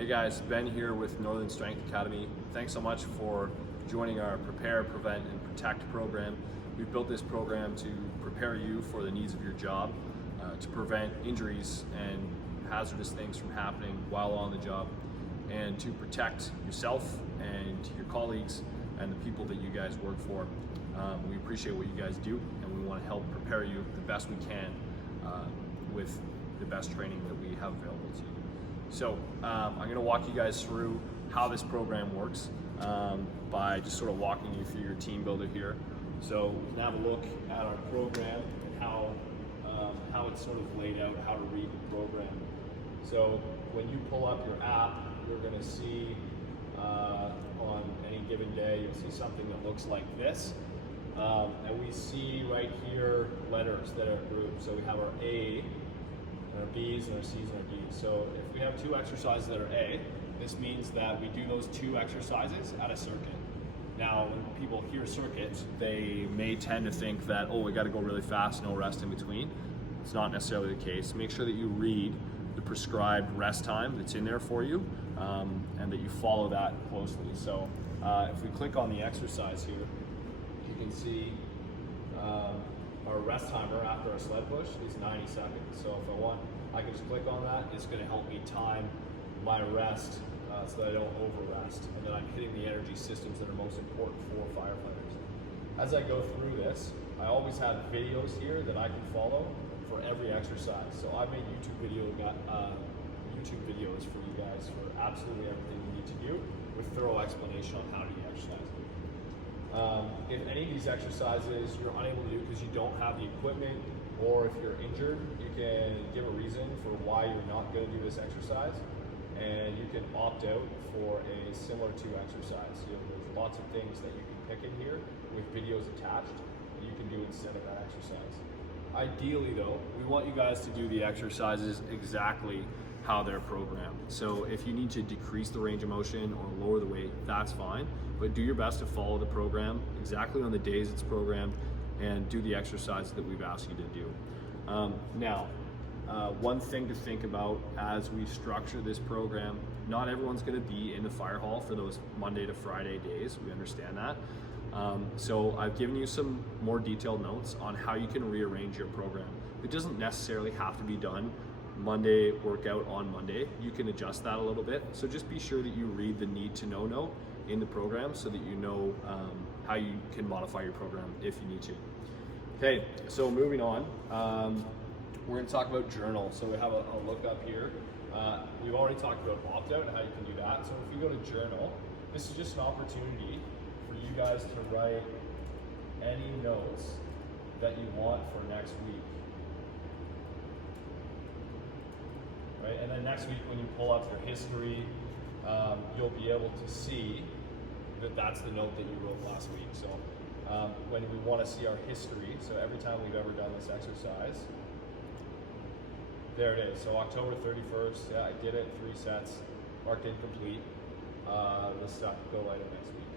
Hey guys, Ben here with Northern Strength Academy. Thanks so much for joining our Prepare, Prevent, and Protect program. We've built this program to prepare you for the needs of your job, to prevent injuries and hazardous things from happening while on the job, and to protect yourself and your colleagues and the people that you guys work for. We appreciate what you guys do, and we want to help prepare you the best we can with the best training that we have available to you. So I'm going to walk you guys through how this program works by just sort of walking you through your team builder here. So we can have a look at our program and how it's sort of laid out, how to read the program. So when you pull up your app, you're going to see on any given day, you'll see something that looks like this. And we see right here letters that are grouped. So we have our A, our B's, and our C's, and our D's. So if we have two exercises that are A, this means that we do those two exercises at a circuit. Now, when people hear circuits, they may tend to think that, oh, we got to go really fast, no rest in between. It's not necessarily the case. Make sure that you read the prescribed rest time that's in there for you, and that you follow that closely. So if we click on the exercise here, you can see our rest timer after our sled push is 90 seconds. So if I want, I can just click on that. It's going to help me time my rest so that I don't over rest, and then I'm hitting the energy systems that are most important for firefighters. As I go through this, I always have videos here that I can follow for every exercise. So I made YouTube videos for you guys for absolutely everything you need to do with thorough explanation on how to do exercise. If any of these exercises you're unable to do because you don't have the equipment, or if you're injured, you can give a reason for why you're not going to do this exercise, and you can opt out for a similar to exercise. There's lots of things that you can pick in here with videos attached that you can do instead of that exercise. Ideally though, we want you guys to do the exercises exactly how they're programmed. So if you need to decrease the range of motion or lower the weight, that's fine, but do your best to follow the program exactly on the days it's programmed and do the exercises that we've asked you to do. One thing to think about as we structure this program, not everyone's going to be in the fire hall for those Monday to Friday days. We understand that. So I've given you some more detailed notes on how you can rearrange your program. It doesn't necessarily have to be done Monday workout on Monday. You can adjust that a little bit. So just be sure that you read the need to know note in the program so that you know how you can modify your program if you need to. Okay, so moving on, we're going to talk about journal. So we have a look up here. We've already talked about opt-out and how you can do that. So if we go to journal, this is just an opportunity for you guys to write any notes that you want for next week. Right? And then next week when you pull up your history, you'll be able to see that that's the note that you wrote last week. So when we want to see our history, so every time we've ever done this exercise, there it is. So October 31st, yeah, I did it, 3 sets, marked incomplete. This stuff go lighter next week.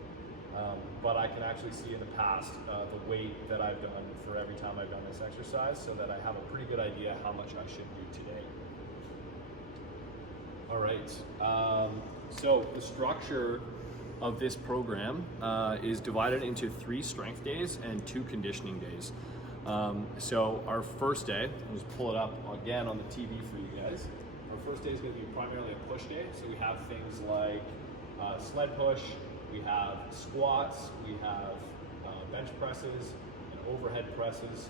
But I can actually see in the past the weight that I've done for every time I've done this exercise, so that I have a pretty good idea how much I should do today. All right, so the structure of this program is divided into 3 strength days and 2 conditioning days. So our first day, I'll just pull it up again on the TV for you guys. Our first day is going to be primarily a push day. So we have things like sled push, we have squats, we have bench presses and overhead presses,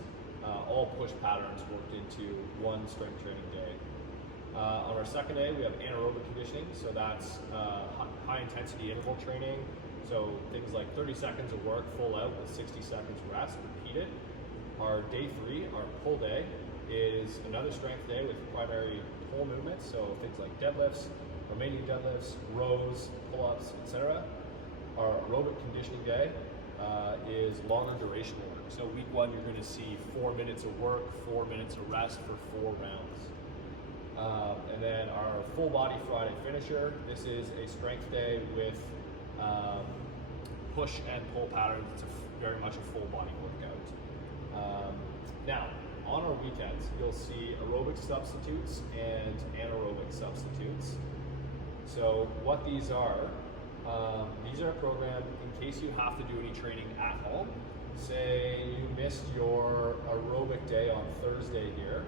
all push patterns worked into one strength training day. On our second day, we have anaerobic conditioning, so that's high intensity interval training. So things like 30 seconds of work, full out with 60 seconds rest, repeat it. Our day 3, our pull day, is another strength day with primary pull movements, so things like deadlifts, Romanian deadlifts, rows, pull-ups, etc. Our aerobic conditioning day is longer duration work. So week 1, you're going to see 4 minutes of work, 4 minutes of rest for 4 rounds. And then our full body Friday finisher, this is a strength day with push and pull patterns. It's very much a full body workout. Now, on our weekends, you'll see aerobic substitutes and anaerobic substitutes. So what these are a program in case you have to do any training at home. Say you missed your aerobic day on Thursday here.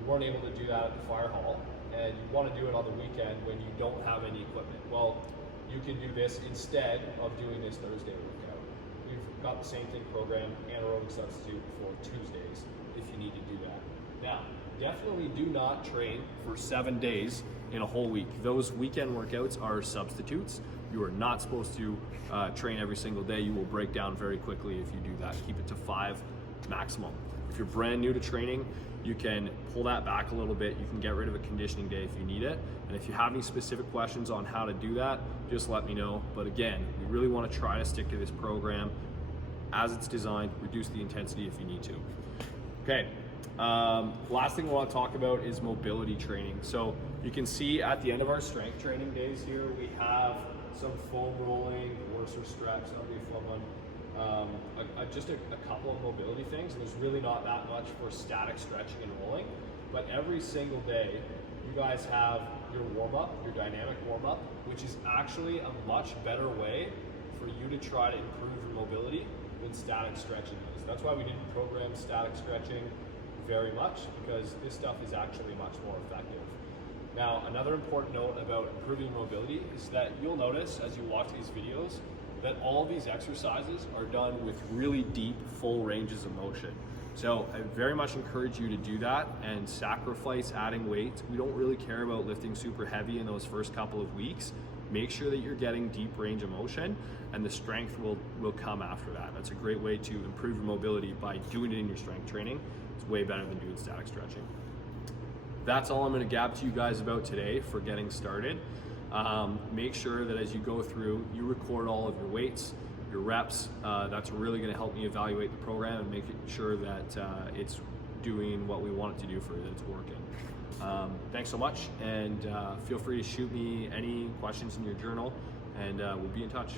You weren't able to do that at the fire hall, and you want to do it on the weekend when you don't have any equipment. Well, you can do this instead of doing this Thursday workout. We've got the same thing programmed, anaerobic substitute for Tuesdays if you need to do that. Now, definitely do not train for 7 days in a whole week. Those weekend workouts are substitutes. You are not supposed to train every single day. You will break down very quickly if you do that. Keep it to 5 maximum. If you're brand new to training, you can pull that back a little bit. You can get rid of a conditioning day if you need it. And if you have any specific questions on how to do that, just let me know. But again, we really want to try to stick to this program as it's designed, reduce the intensity if you need to. Okay, last thing I want to talk about is mobility training. So you can see at the end of our strength training days here, we have some foam rolling, Worcester straps, that'll be a fun one. Just a couple of mobility things. There's really not that much for static stretching and rolling, but every single day you guys have your warm-up, your dynamic warm-up, which is actually a much better way for you to try to improve your mobility than static stretching is. That's why we didn't program static stretching very much, because this stuff is actually much more effective. Now, another important note about improving mobility is that you'll notice as you watch these videos that all these exercises are done with really deep, full ranges of motion. So I very much encourage you to do that and sacrifice adding weight. We don't really care about lifting super heavy in those first couple of weeks. Make sure that you're getting deep range of motion, and the strength will come after that. That's a great way to improve your mobility by doing it in your strength training. It's way better than doing static stretching. That's all I'm going to gab to you guys about today for getting started. Make sure that as you go through, you record all of your weights, your reps. That's really going to help me evaluate the program and make sure that it's doing what we want it to do for you, that it's working. Thanks so much, and feel free to shoot me any questions in your journal, and we'll be in touch.